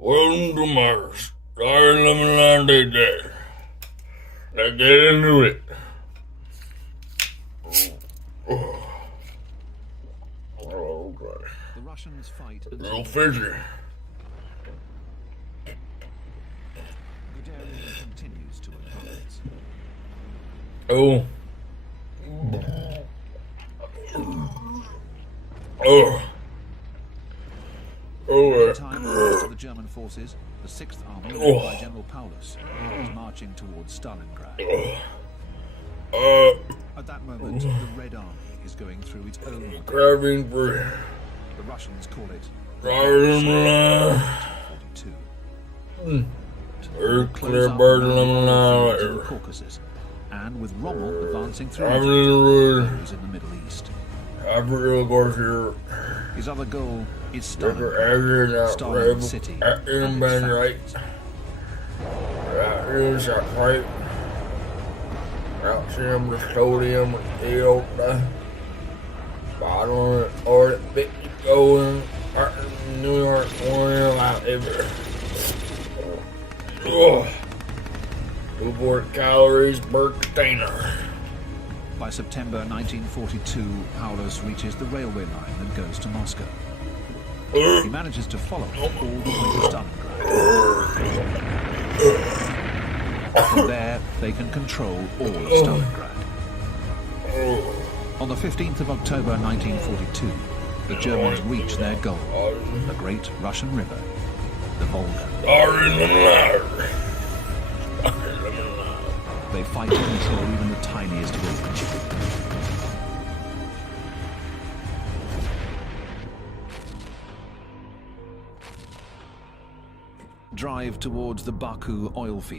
Welcome to my Starry Lemon Lime Day. Let's get into it. Oh, okay. The Russians fight A little fishy. Guderian continues to advance. Oh. Oh. Oh. Time lost to the German forces, the 6th Army, led by General Paulus, was marching towards Stalingrad. At that moment, the Red Army is going through its own Grabbing free. The Russians call it Starry Lemon Lime. 42. Very clear bird lemon lime In the later. Caucasus, and with Rommel advancing through I'm in Egypt, the road. those in the Middle East. Africa, of course, here. His other goal is Different Stalingrad, areas out Stalin rebel. City, At and in its band right. factories. Out here, shot fight. Out him, the sodium, the bottom or the big going. New York, one out ever. 200 calories per container. By September 1942, Paulus reaches the railway line that goes to Moscow. He manages to follow it all the way to Stalingrad. From there, they can control all of Stalingrad. On the 15th of October 1942, the Germans reach their goal, the great Russian river, the Volga. Starry Lemon Lime. They fight to control even the tiniest village. Drive towards the Baku oil field.